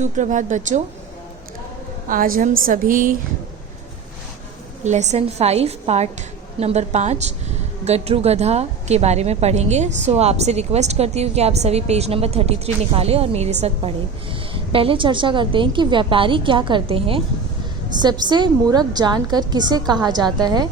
सुप्रभात बच्चों। आज हम सभी लेसन 5 पार्ट नंबर 5 गट्रू गधा के बारे में पढ़ेंगे। सो आपसे रिक्वेस्ट करती हूँ कि आप सभी पेज नंबर 33 निकालें और मेरे साथ पढ़ें। पहले चर्चा करते हैं कि व्यापारी क्या करते हैं। सबसे मूर्ख जानकर किसे कहा जाता है?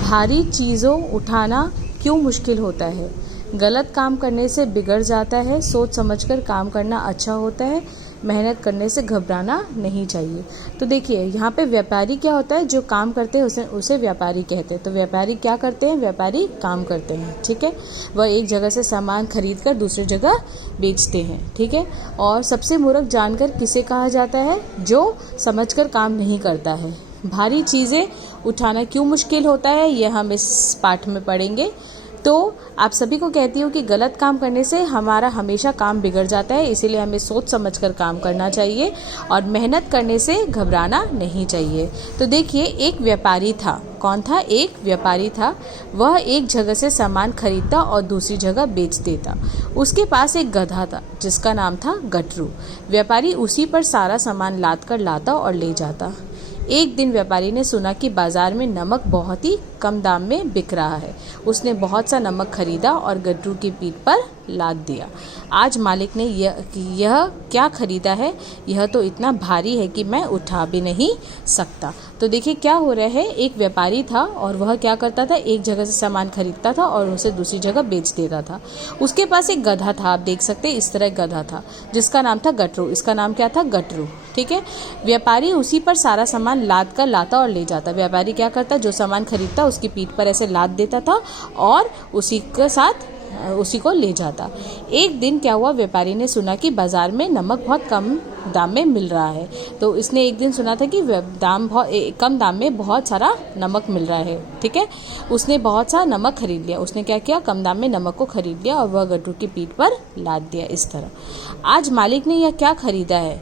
भारी चीज़ों उठाना क्यों मुश्किल होता है? गलत काम करने से बिगड़ जाता है। सोच समझकर काम करना अच्छा होता है। मेहनत करने से घबराना नहीं चाहिए। तो देखिए यहाँ पे व्यापारी क्या होता है? जो काम करते हैं उसे व्यापारी कहते हैं। तो व्यापारी क्या करते हैं? व्यापारी काम करते हैं, ठीक है। वह एक जगह से सामान खरीद कर दूसरी जगह बेचते हैं, ठीक है। और सबसे मूर्ख जानकर किसे कहा जाता है? जो समझकर काम नहीं करता है। भारी चीज़ें उठाना क्यों मुश्किल होता है, यह हम इस पाठ में पढ़ेंगे। तो आप सभी को कहती हूँ कि गलत काम करने से हमारा हमेशा काम बिगड़ जाता है, इसीलिए हमें सोच समझकर काम करना चाहिए और मेहनत करने से घबराना नहीं चाहिए। तो देखिए, एक व्यापारी था। कौन था? एक व्यापारी था। वह एक जगह से सामान खरीदता और दूसरी जगह बेच देता। उसके पास एक गधा था जिसका नाम था गट्रू। व्यापारी उसी पर सारा सामान लाद कर लाता और ले जाता। एक दिन व्यापारी ने सुना कि बाजार में नमक बहुत ही कम दाम में बिक रहा है। उसने बहुत सा नमक खरीदा और गट्रू की पीठ पर लाद दिया। आज मालिक ने यह क्या खरीदा है? यह तो इतना भारी है कि मैं उठा भी नहीं सकता। तो देखिए क्या हो रहा है। एक व्यापारी था और वह क्या करता था? एक जगह से सामान खरीदता था और उसे दूसरी जगह बेच देता था। उसके पास एक गधा था। आप देख सकते हैं इस तरह एक गधा था जिसका नाम था गट्रू। इसका नाम क्या था? गट्रू, ठीक है। व्यापारी उसी पर सारा सामान लाद कर लाता और ले जाता। व्यापारी क्या करता? जो सामान खरीदता उसकी पीठ पर ऐसे लाद देता था और उसी के साथ उसी को ले जाता। एक दिन क्या हुआ? व्यापारी ने सुना कि बाजार में नमक बहुत कम दाम में मिल रहा है। तो इसने एक दिन सुना था कि कम दाम में बहुत सारा नमक मिल रहा है, ठीक है। उसने बहुत सा नमक खरीद लिया। उसने क्या किया? कम दाम में नमक को खरीद लिया और वह गट्रू की पीठ पर लाद दिया इस तरह। आज मालिक ने यह क्या खरीदा है?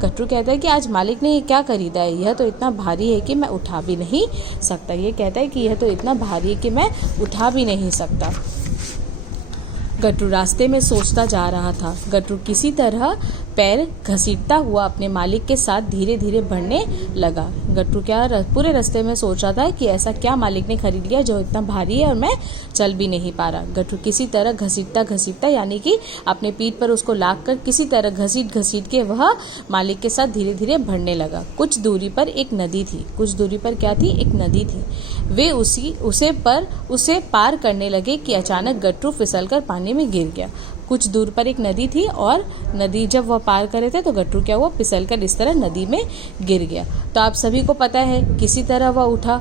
गट्रू कहता है कि आज मालिक ने ये क्या खरीदा है? यह तो इतना भारी है कि मैं उठा भी नहीं सकता। ये कहता है कि यह तो इतना भारी है कि मैं उठा भी नहीं सकता। गट्रू रास्ते में सोचता जा रहा था। गट्रू किसी तरह पैर घसीटता हुआ अपने मालिक के साथ धीरे धीरे बढ़ने लगा। गट्रू पूरे रास्ते में सोच रहा था कि ऐसा क्या मालिक ने खरीद लिया जो इतना भारी है और मैं चल भी नहीं पा रहा। गट्रू किसी तरह घसीटता यानी कि अपने पीठ पर उसको लाद कर किसी तरह घसीट के वह मालिक के साथ धीरे धीरे बढ़ने लगा। कुछ दूरी पर एक नदी थी। कुछ दूरी पर क्या थी? एक नदी थी। वे उसे पार करने लगे कि अचानक गट्रू फिसलकर पानी में गिर गया। कुछ दूर पर एक नदी थी और नदी जब वह पार कर रहे थे तो गट्रू क्या हुआ? फिसलकर इस तरह नदी में गिर गया। तो आप सभी को पता है किसी तरह वह उठा।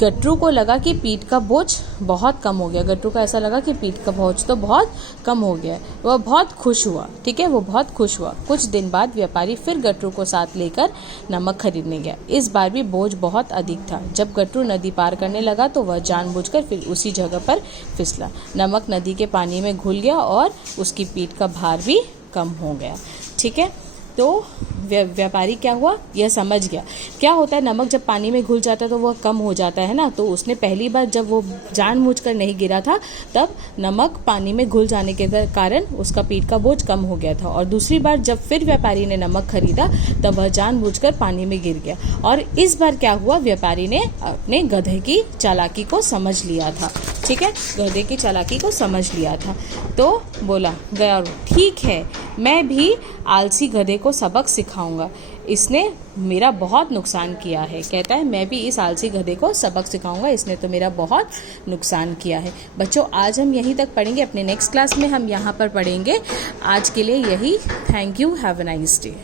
गट्रू को लगा कि पीठ का बोझ बहुत कम हो गया। गट्रू को ऐसा लगा कि पीठ का बोझ तो बहुत कम हो गया। वह बहुत खुश हुआ, ठीक है। वो बहुत खुश हुआ। कुछ दिन बाद व्यापारी फिर गट्रू को साथ लेकर नमक खरीदने गया। इस बार भी बोझ बहुत अधिक था। जब गट्रू नदी पार करने लगा तो वह जानबूझकर फिर उसी जगह पर फिसला। नमक नदी के पानी में घुल गया और उसकी पीठ का भार भी कम हो गया, ठीक है। तो व्यापारी क्या हुआ? यह समझ गया। क्या होता है, नमक जब पानी में घुल जाता है तो वह कम हो जाता है ना। तो उसने पहली बार जब वो जानबूझकर नहीं गिरा था तब नमक पानी में घुल जाने के कारण उसका पीठ का बोझ कम हो गया था। और दूसरी बार जब फिर व्यापारी ने नमक खरीदा तब वह जानबूझकर पानी में गिर गया। और इस बार क्या हुआ? व्यापारी ने अपने गधे की चालाकी को समझ लिया था, ठीक है। गधे की चालाकी को समझ लिया था तो बोला गया, ठीक है, मैं भी आलसी गधे को सबक सिखाऊंगा। इसने मेरा बहुत नुकसान किया है। कहता है मैं भी इस आलसी गधे को सबक सिखाऊंगा, इसने तो मेरा बहुत नुकसान किया है। बच्चों आज हम यहीं तक पढ़ेंगे। अपने नेक्स्ट क्लास में हम यहाँ पर पढ़ेंगे। आज के लिए यही। Thank you. Have a nice day.